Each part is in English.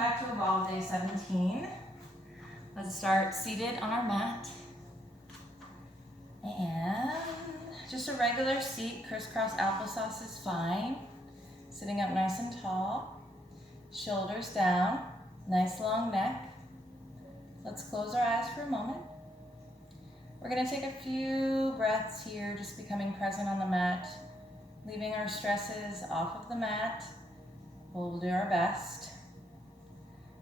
back to Evolve Day 17. Let's start seated on our mat. And just a regular seat, crisscross applesauce is fine. Sitting up nice and tall. Shoulders down, nice long neck. Let's close our eyes for a moment. We're gonna take a few breaths here, just becoming present on the mat, leaving our stresses off of the mat. We'll do our best.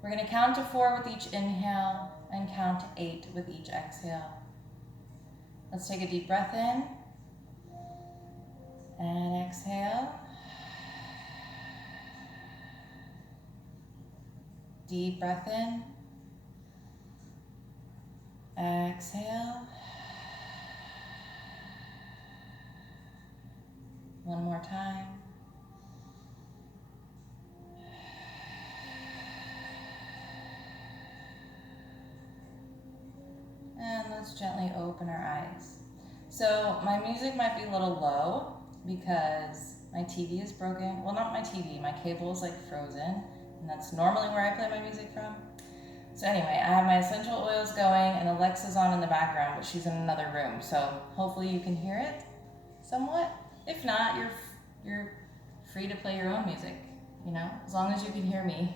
We're gonna count to 4 with each inhale and count to 8 with each exhale. Let's take a deep breath in and exhale. Deep breath in, exhale. One more time. And let's gently open our eyes. So my music might be a little low because my TV is broken. Well, not my TV, my cable is like frozen, and that's normally where I play my music from. So anyway, I have my essential oils going and Alexa's on in the background, but she's in another room. So hopefully you can hear it somewhat. If not, you're free to play your own music, you know, as long as you can hear me.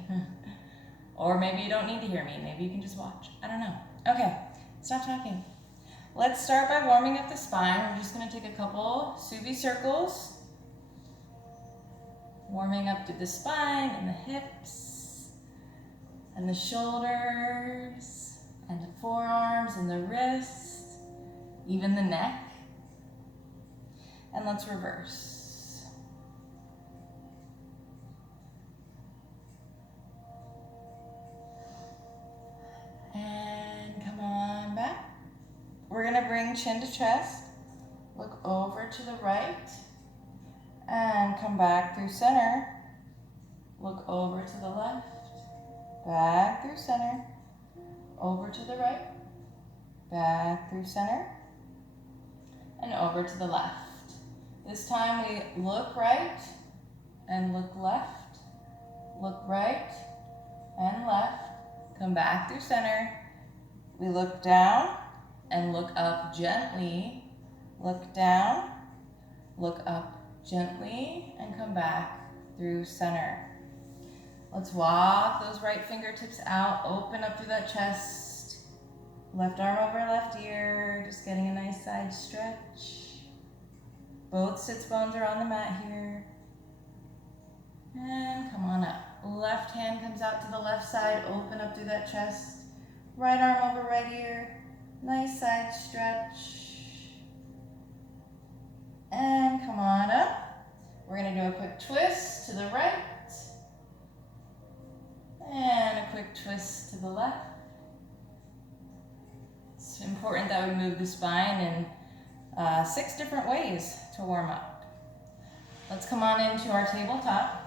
Or maybe you don't need to hear me. Maybe you can just watch. I don't know. Okay, stop talking. Let's start by warming up the spine. We're just going to take a couple Subi circles. Warming up through the spine and the hips and the shoulders and the forearms and the wrists, even the neck. And let's reverse. And come on back. We're gonna bring chin to chest, look over to the right, and come back through center. Look over to the left, back through center, over to the right, back through center, and over to the left. This time we look right and look left, look right and left, come back through center. We look down and look up gently, look down, look up gently, and come back through center. Let's walk those right fingertips out, open up through that chest, left arm over left ear, just getting a nice side stretch. Both sits bones are on the mat here. And come on up. Left hand comes out to the left side, open up through that chest. Right arm over right ear, nice side stretch. And come on up. We're gonna do a quick twist to the right. And a quick twist to the left. It's important that we move the spine in 6 different ways to warm up. Let's come on into our tabletop.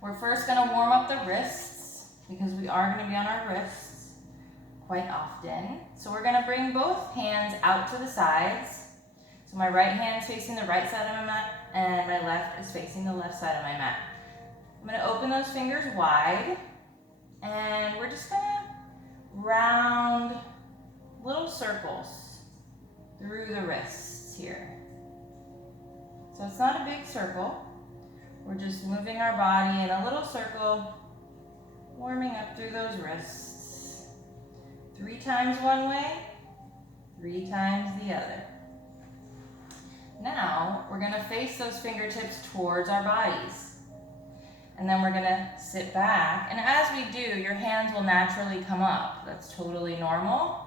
We're first gonna warm up the wrists because we are gonna be on our wrists quite often. So we're gonna bring both hands out to the sides. So my right hand's facing the right side of my mat and my left is facing the left side of my mat. I'm gonna open those fingers wide and we're just gonna round little circles through the wrists here. So it's not a big circle. We're just moving our body in a little circle, warming up through those wrists. 3 times one way, 3 times the other. Now, we're gonna face those fingertips towards our bodies. And then we're gonna sit back. And as we do, your hands will naturally come up. That's totally normal.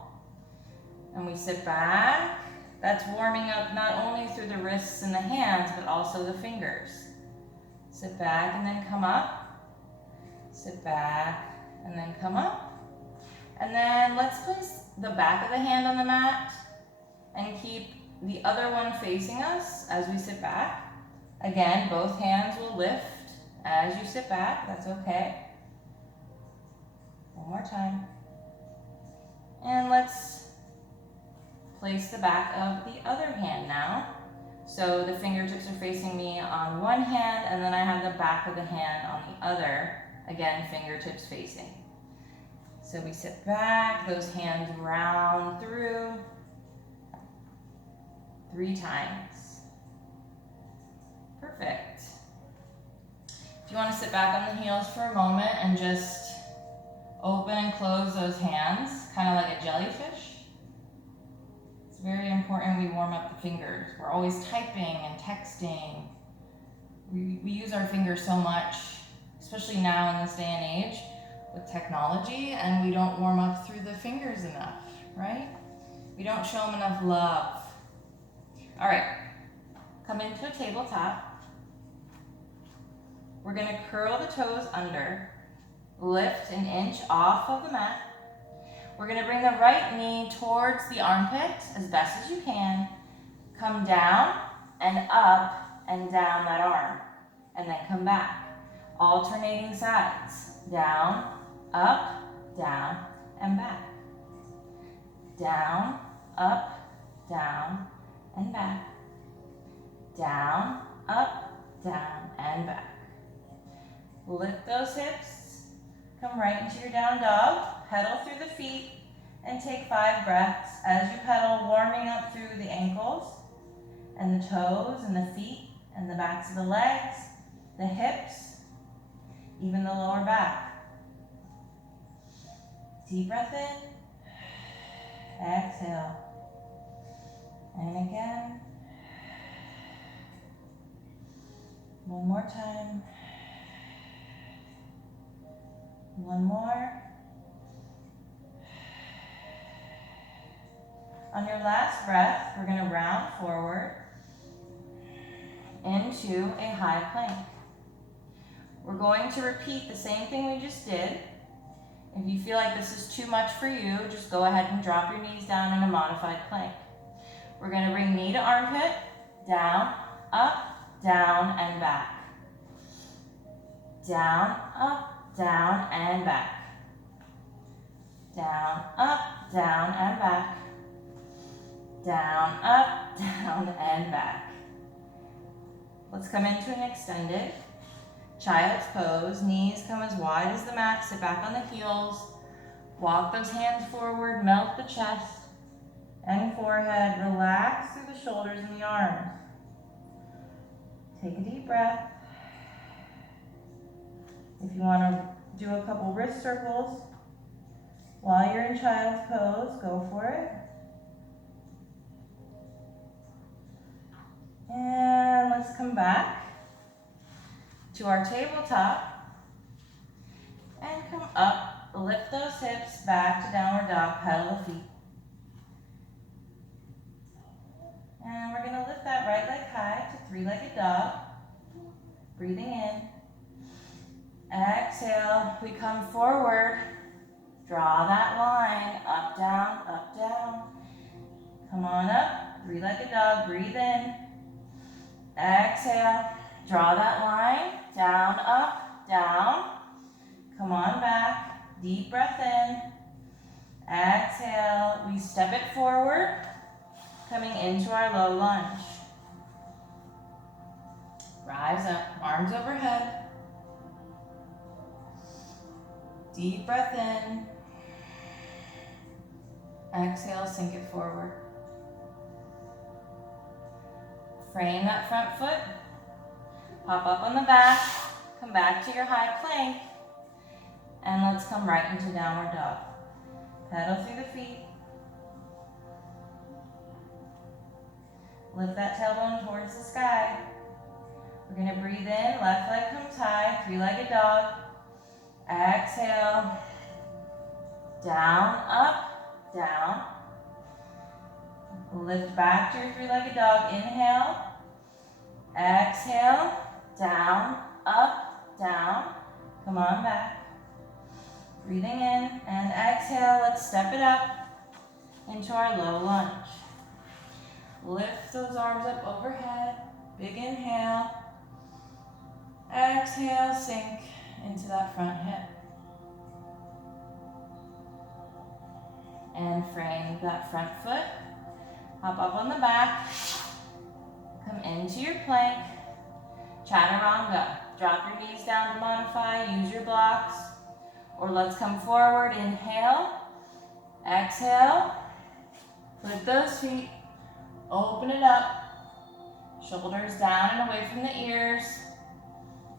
And we sit back. That's warming up not only through the wrists and the hands, but also the fingers. Sit back and then come up. Sit back and then come up. And then let's place the back of the hand on the mat and keep the other one facing us as we sit back. Again, both hands will lift as you sit back. That's okay. One more time. And let's place the back of the other hand now. So the fingertips are facing me on one hand, and then I have the back of the hand on the other Again, fingertips facing. So we sit back, those hands round through 3 times. Perfect. If you want to sit back on the heels for a moment and just open and close those hands, kind of like a jellyfish. It's very important we warm up the fingers. We're always typing and texting. We use our fingers so much, especially now in this day and age with technology, and we don't warm up through the fingers enough, right? We don't show them enough love. All right, come into a tabletop. We're gonna curl the toes under, lift an inch off of the mat. We're gonna bring the right knee towards the armpit as best as you can. Come down and up and down that arm, and then come back. Alternating sides, down, up, down, and back. Down, up, down, and back. Down, up, down, and back. Lift those hips, come right into your down dog, pedal through the feet, and take 5 breaths as you pedal, warming up through the ankles, and the toes, and the feet, and the backs of the legs, the hips, even the lower back. Deep breath in, exhale, and again. One more time. One more. On your last breath, we're going to round forward into a high plank. We're going to repeat the same thing we just did. If you feel like this is too much for you, just go ahead and drop your knees down in a modified plank. We're going to bring knee to armpit, down, up, down, and back. Down, up, down, and back. Down, up, down, and back. Down, up, down, and back. Let's come into an extended child's pose. Knees come as wide as the mat. Sit back on the heels. Walk those hands forward. Melt the chest and forehead. Relax through the shoulders and the arms. Take a deep breath. If you want to do a couple wrist circles while you're in child's pose, go for it. And let's come back to our tabletop and come up, lift those hips back to downward dog, pedal the feet. And we're gonna lift that right leg high to 3-legged dog. Breathing in. Exhale, we come forward. Draw that line, up, down, up, down. Come on up, 3-legged dog, breathe in. Exhale, draw that line, down, up, down. Come on back, deep breath in. Exhale, we step it forward, coming into our low lunge. Rise up, arms overhead. Deep breath in. Exhale, sink it forward. Frame that front foot. Pop up on the back. Come back to your high plank. And let's come right into downward dog. Pedal through the feet. Lift that tailbone towards the sky. We're going to breathe in. Left leg comes high. 3-legged dog. Exhale. Down, up, down. Lift back to your 3-legged dog. Inhale. Exhale. Down, up, down. Come on back. Breathing in and exhale. Let's step it up into our low lunge. Lift those arms up overhead. Big inhale. Exhale, sink into that front hip. And frame that front foot. Hop up on the back. Come into your plank. Chaturanga. drop your knees down to modify, use your blocks. Or let's come forward, inhale, exhale, flip those feet, open it up, shoulders down and away from the ears,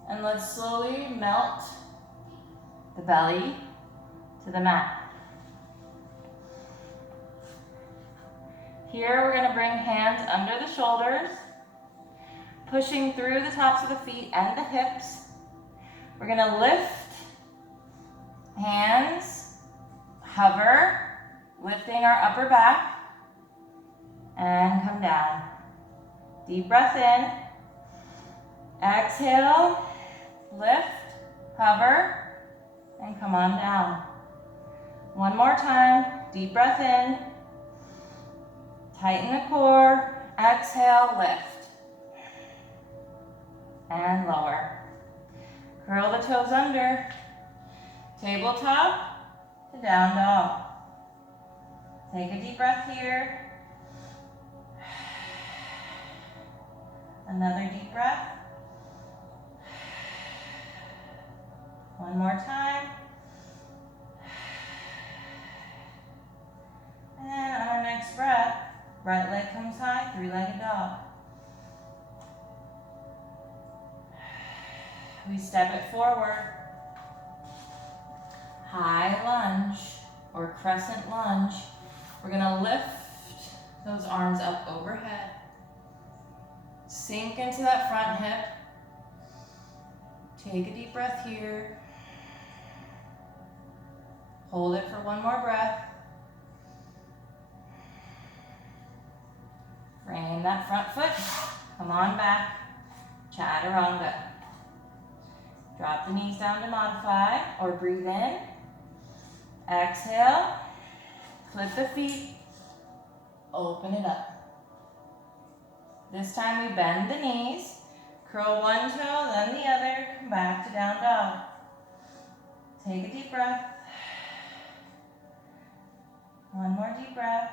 and let's slowly melt the belly to the mat. Here we're going to bring hands under the shoulders, pushing through the tops of the feet and the hips. We're going to lift, hands, hover, lifting our upper back, and come down. Deep breath in, exhale, lift, hover, and come on down. One more time, deep breath in, tighten the core, exhale, lift, and lower. Curl the toes under, tabletop to down dog. Take a deep breath here. Another deep breath. One more time. And on our next breath, right leg comes high, three-legged dog. We step it forward. High lunge or crescent lunge. We're gonna lift those arms up overhead. Sink into that front hip. Take a deep breath here. Hold it for one more breath. Frame that front foot. Come on back. Chaturanga. Drop the knees down to modify or breathe in. Exhale. Flip the feet. Open it up. This time we bend the knees. Curl one toe, then the other. Come back to down dog. Take a deep breath. One more deep breath.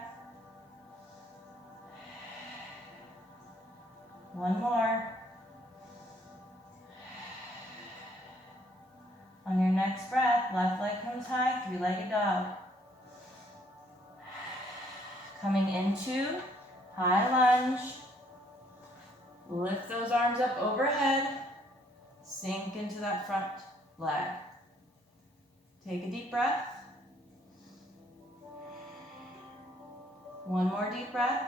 One more. On your next breath, left leg comes high, three-legged dog. Coming into high lunge. Lift those arms up overhead. Sink into that front leg. Take a deep breath. One more deep breath.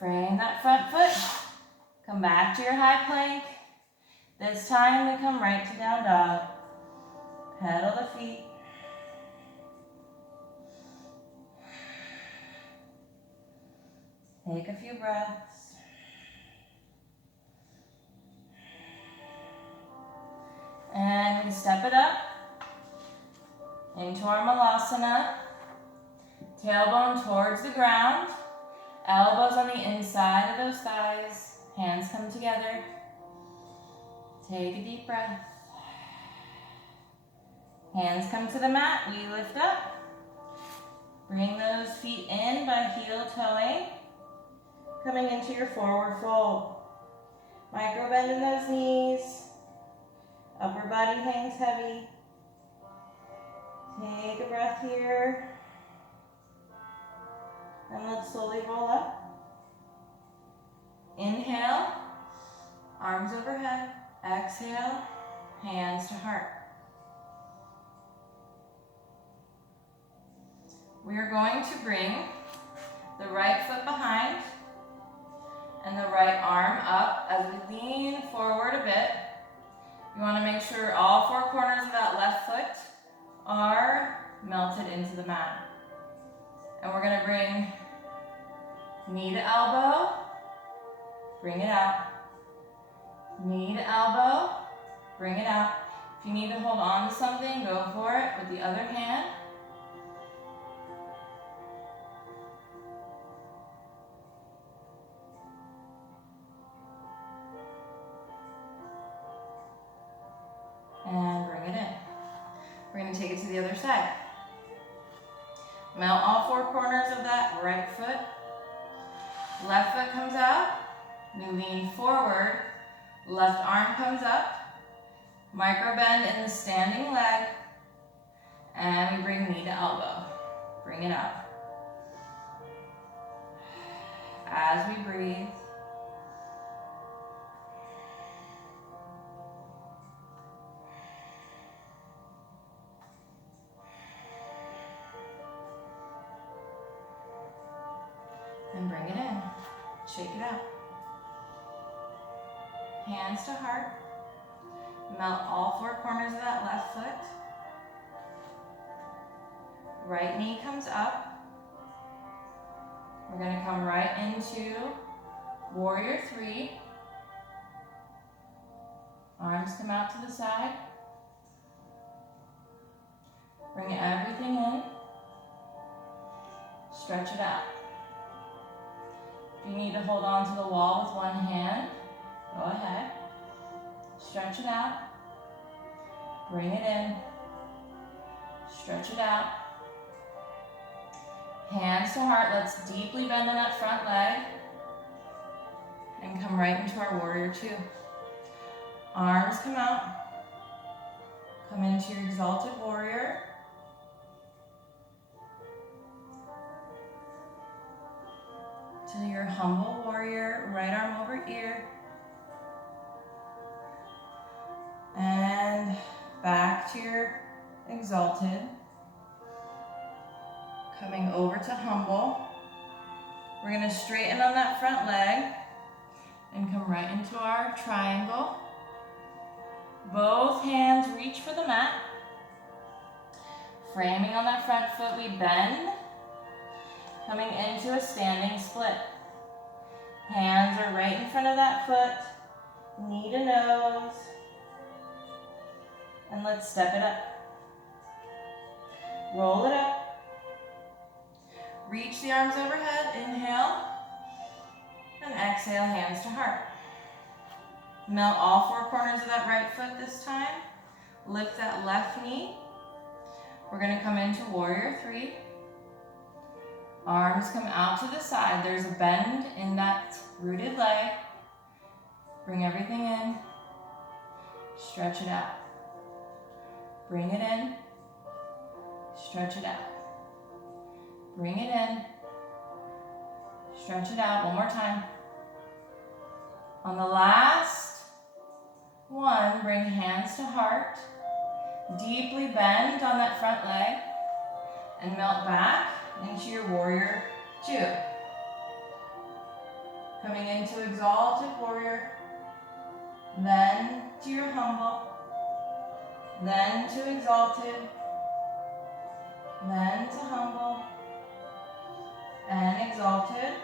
Frame that front foot. Come back to your high plank. This time we come right to down dog. Pedal the feet. Take a few breaths. And we step it up into our Malasana. Tailbone towards the ground. Elbows on the inside of those thighs. Hands come together. Take a deep breath. Hands come to the mat. We lift up. Bring those feet in by heel toeing. Coming into your forward fold. Micro bend in those knees. Upper body hangs heavy. Take a breath here. And let's slowly roll up. Inhale. Arms overhead. Exhale. Hands to heart. We are going to bring the right foot behind and the right arm up as we lean forward a bit. You want to make sure all four corners of that left foot are melted into the mat. And we're going to bring knee to elbow, bring it out. Knee to elbow, bring it out. If you need to hold on to something, go for it with the other hand. And bring it in. We're going to take it to the other side. Melt all four corners of that right foot. Left foot comes out. We lean forward, left arm comes up, micro bend in the standing leg, and we bring knee to elbow. Bring it up. As we breathe, and bring it in. Shake it out. Hands to heart. Melt all four corners of that left foot. Right knee comes up. We're going to come right into warrior three. Arms come out to the side. Bring everything in. Stretch it out. If you need to hold on to the wall with one hand, go ahead. Stretch it out. Bring it in. Stretch it out. Hands to heart. Let's deeply bend in that front leg. And come right into our warrior two. Arms come out. Come into your exalted warrior. To your humble warrior, right arm over ear. And back to your exalted. Coming over to humble. We're going to straighten on that front leg and come right into our triangle. Both hands reach for the mat. Framing on that front foot, we bend. Coming into a standing split. Hands are right in front of that foot. Knee to nose. And let's step it up. Roll it up. Reach the arms overhead. Inhale. And exhale, hands to heart. Melt all four corners of that right foot this time. Lift that left knee. We're going to come into warrior three. Arms come out to the side. There's a bend in that rooted leg. Bring everything in. Stretch it out. Bring it in. Stretch it out. Bring it in. Stretch it out. One more time. On the last one, bring hands to heart. Deeply bend on that front leg and melt back into your warrior two. Coming into exalted warrior, then to your humble, then to exalted, then to humble, and exalted.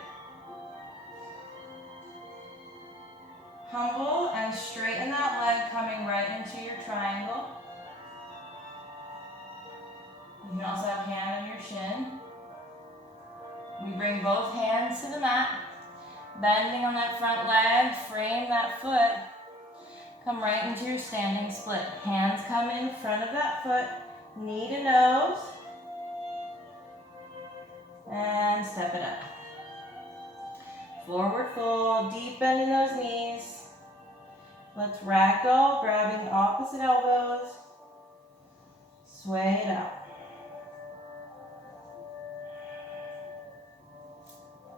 Humble and straighten that leg, coming right into your triangle. You can also have hand on your shin. We bring both hands to the mat, bending on that front leg, frame that foot. Come right into your standing split. Hands come in front of that foot, knee to nose, and step it up. Forward fold, deep bend in those knees. Let's ragdoll, grabbing opposite elbows. Sway it out.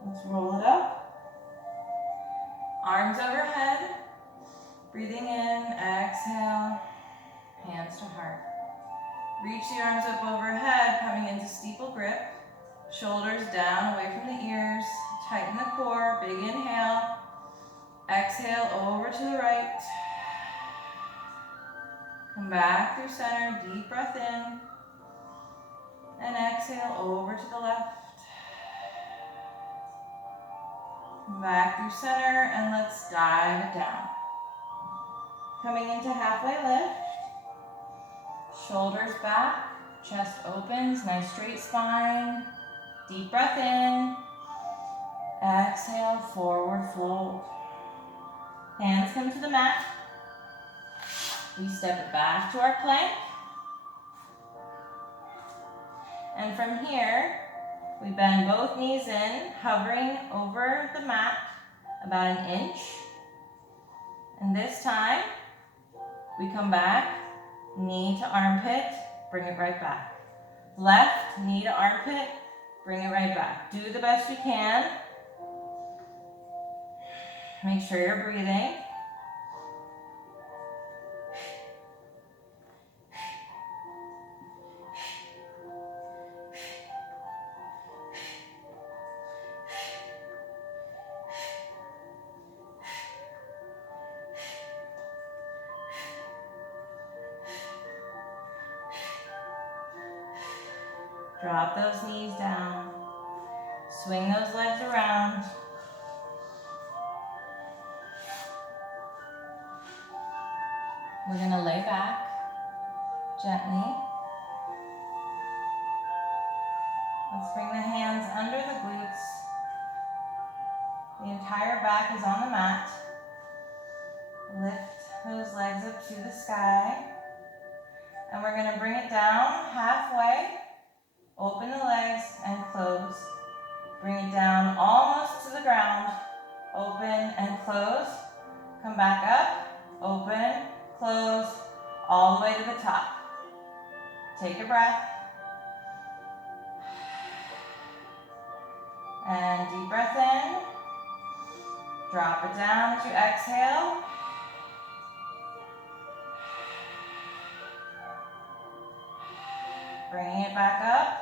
Let's roll it up. Arms overhead. Breathing in, exhale, hands to heart. Reach the arms up overhead, coming into steeple grip. Shoulders down, away from the ears. Tighten the core, big inhale. Exhale over to the right. Come back through center, deep breath in. And exhale over to the left. Come back through center, and let's dive it down. Coming into halfway lift. Shoulders back, chest opens, nice straight spine. Deep breath in. Exhale, forward fold. Hands come to the mat. We step it back to our plank. And from here, we bend both knees in, hovering over the mat. about an inch. And this time, we come back, knee to armpit, bring it right back. Left, knee to armpit, bring it right back. Do the best you can. Make sure you're breathing. Drop those knees down. Swing those legs around. We're going to lay back gently. Let's bring the hands under the glutes. The entire back is on the mat. Lift those legs up to the sky. And we're going to bring it down halfway. Open the legs and close. Bring it down almost to the ground. Open and close. Come back up. Open, close, all the way to the top. Take a breath. And deep breath in. Drop it down as you exhale. Bringing it back up.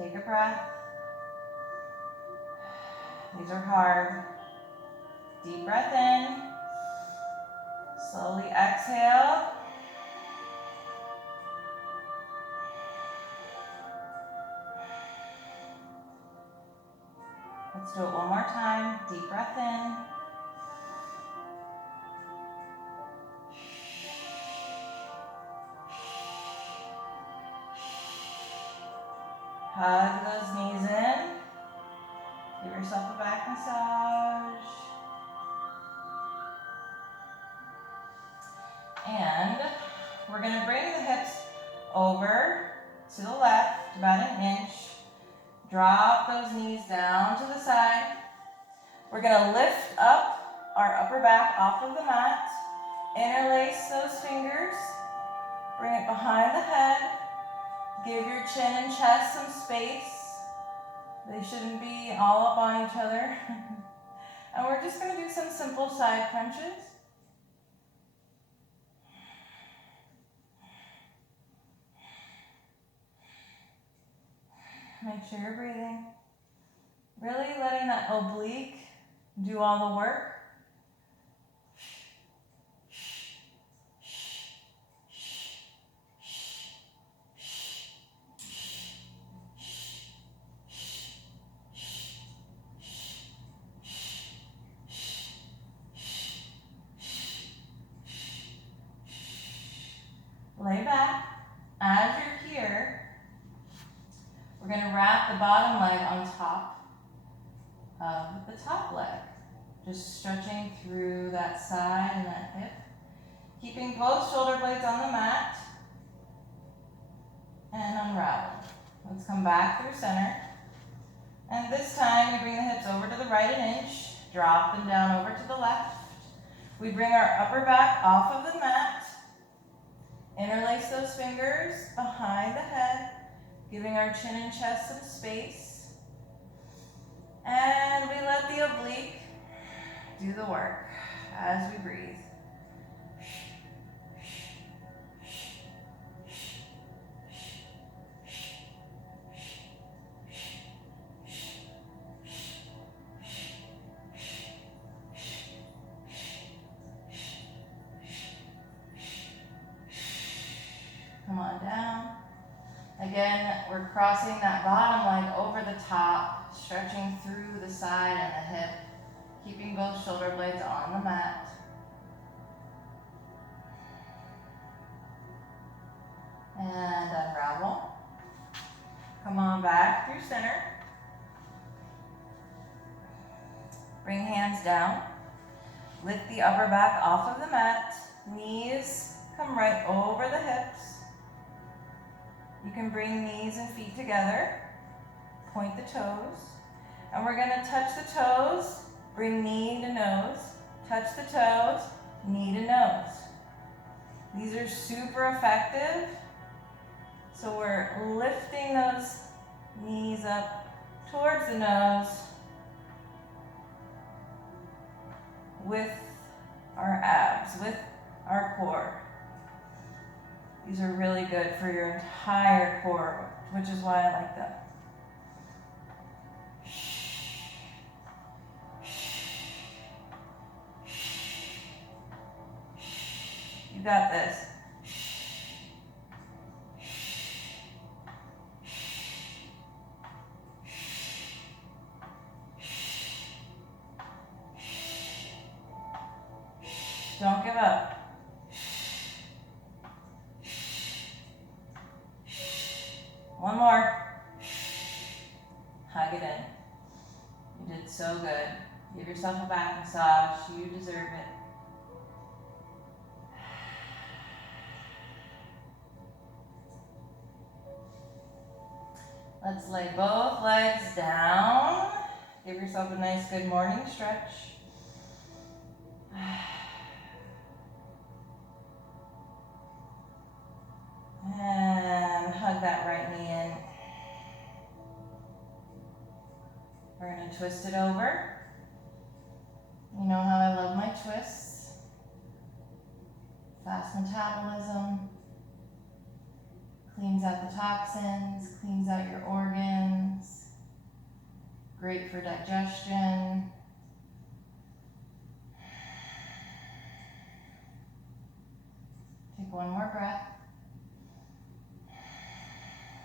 Take a breath. These are hard. Deep breath in. Slowly exhale. Let's do it one more time. Deep breath in. Hug those knees in. Give yourself a back massage. And we're going to bring the hips over to the left, about an inch. Drop those knees down to the side. We're going to lift up our upper back off of the mat. Interlace those fingers. Bring it behind the head. Give your chin and chest some space. They shouldn't be all up on each other. And we're just going to do some simple side crunches. Make sure you're breathing. Really letting that oblique do all the work. Lay back. As you're here, we're going to wrap the bottom leg on top of the top leg. Just stretching through that side and that hip. Keeping both shoulder blades on the mat. And unravel. Let's come back through center. And this time we bring the hips over to the right an inch. Drop them down over to the left. We bring our upper back off of the mat. Interlace those fingers behind the head, giving our chin and chest some space. And we let the oblique do the work as we breathe. Come on down. Again, we're crossing that bottom leg over the top, stretching through the side and the hip, keeping both shoulder blades on the mat. And unravel. Come on back through center. Bring hands down. Lift the upper back off of the mat. Knees come right over the hips. You can bring knees and feet together. Point the toes. And we're going to touch the toes Bring knee to nose, touch the toes, knee to nose. These are super effective. So we're lifting those knees up towards the nose with our abs, with our core. These are really good for your entire core, which is why I like them. You got this. Don't give up. One more. Hug it in. You did so good. Give yourself a back massage. You deserve it. Let's lay both legs down. Give yourself a nice good morning stretch. And hug that right knee in. We're going to twist it over. You know how I love my twists. Fast metabolism. Cleans out the toxins, cleans out your organs. Great for digestion. Take one more breath.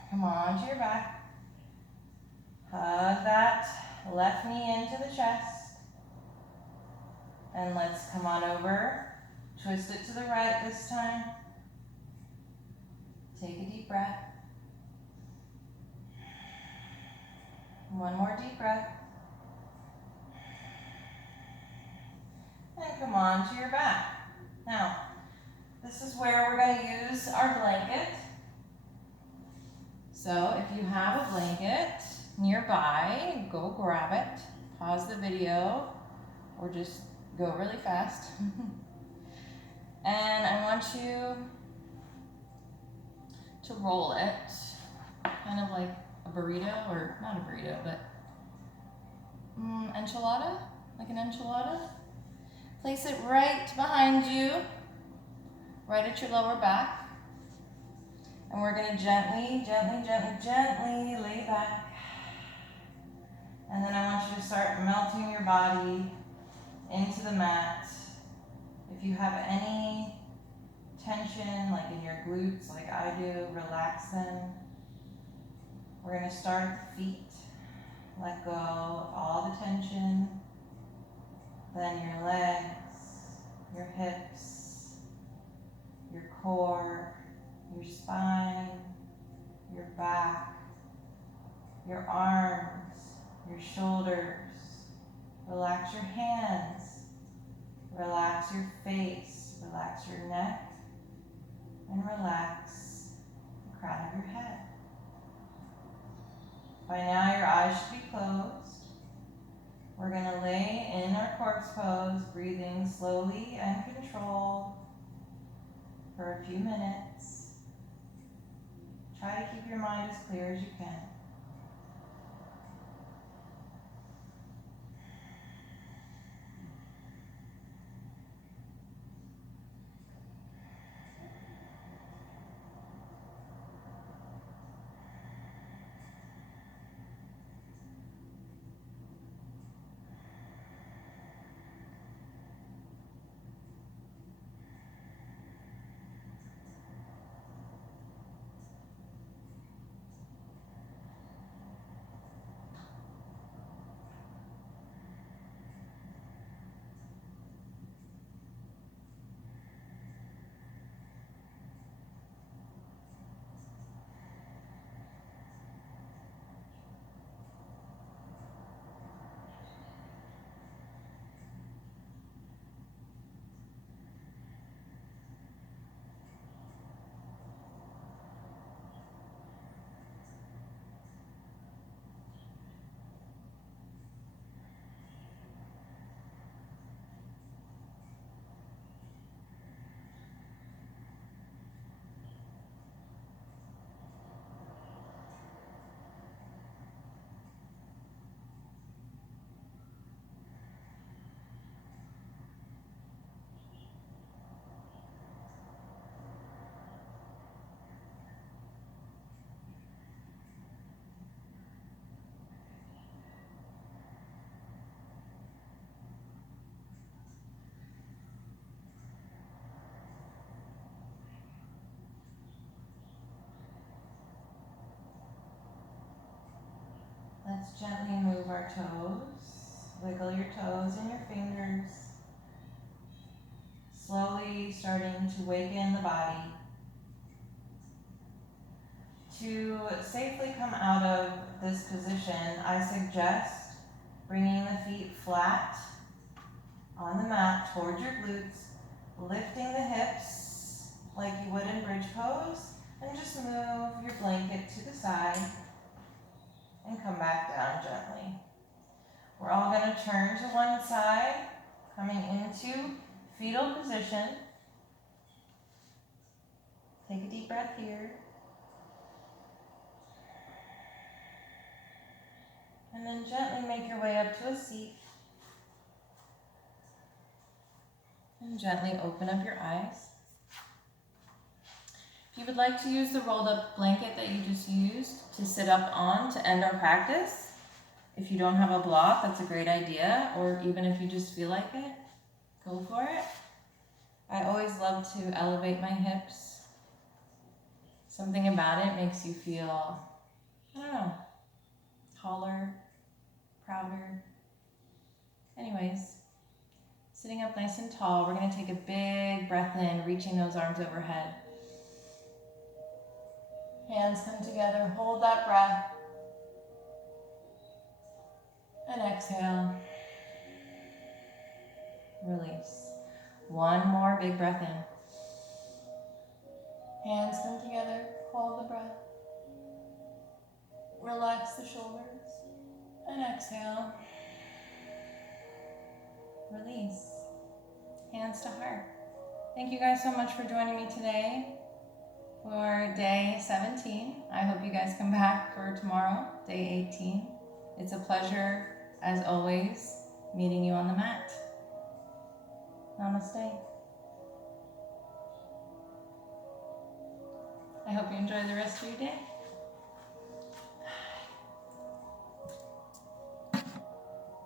Come on to your back. Hug that left knee into the chest. And let's come on over. Twist it to the right this time. Take a deep breath. One more deep breath. And come on to your back. Now, this is where we're going to use our blanket. So if you have a blanket nearby, go grab it. Pause the video or just go really fast. And I want you to roll it, kind of like a burrito, or not a burrito, but enchilada, like an enchilada. Place it right behind you, right at your lower back. And we're gonna gently, gently, gently, gently lay back. And then I want you to start melting your body into the mat. If you have any tension, like in your glutes, like I do, relax them. We're going to start at the feet. Let go of all the tension. Then your legs, your hips, your core, your spine, your back, your arms, your shoulders. Relax your hands. Relax your face. Relax your neck. And relax the crown of your head. By now your eyes should be closed. We're going to lay in our corpse pose, breathing slowly and controlled for a few minutes. Try to keep your mind as clear as you can. Let's gently move our toes. Wiggle your toes and your fingers. Slowly starting to waken the body. To safely come out of this position, I suggest bringing the feet flat on the mat towards your glutes, lifting the hips like you would in bridge pose, and just move your blanket to the side and come back down gently. We're all going to turn to one side, coming into fetal position. Take a deep breath here. And then gently make your way up to a seat. And gently open up your eyes. If you would like to use the rolled up blanket that you just used to sit up on to end our practice, if you don't have a block, that's a great idea, or even if you just feel like it, go for it. I always love to elevate my hips. Something about it makes you feel, I don't know, taller, prouder. Anyways, sitting up nice and tall, we're going to take a big breath in, reaching those arms overhead. Hands come together, hold that breath. And exhale. Release. One more big breath in. Hands come together, hold the breath. Relax the shoulders. And exhale. Release. Hands to heart. Thank you guys so much for joining me today for day 17. I hope you guys come back for tomorrow, day 18. It's a pleasure, as always, meeting you on the mat. Namaste. I hope you enjoy the rest of your day.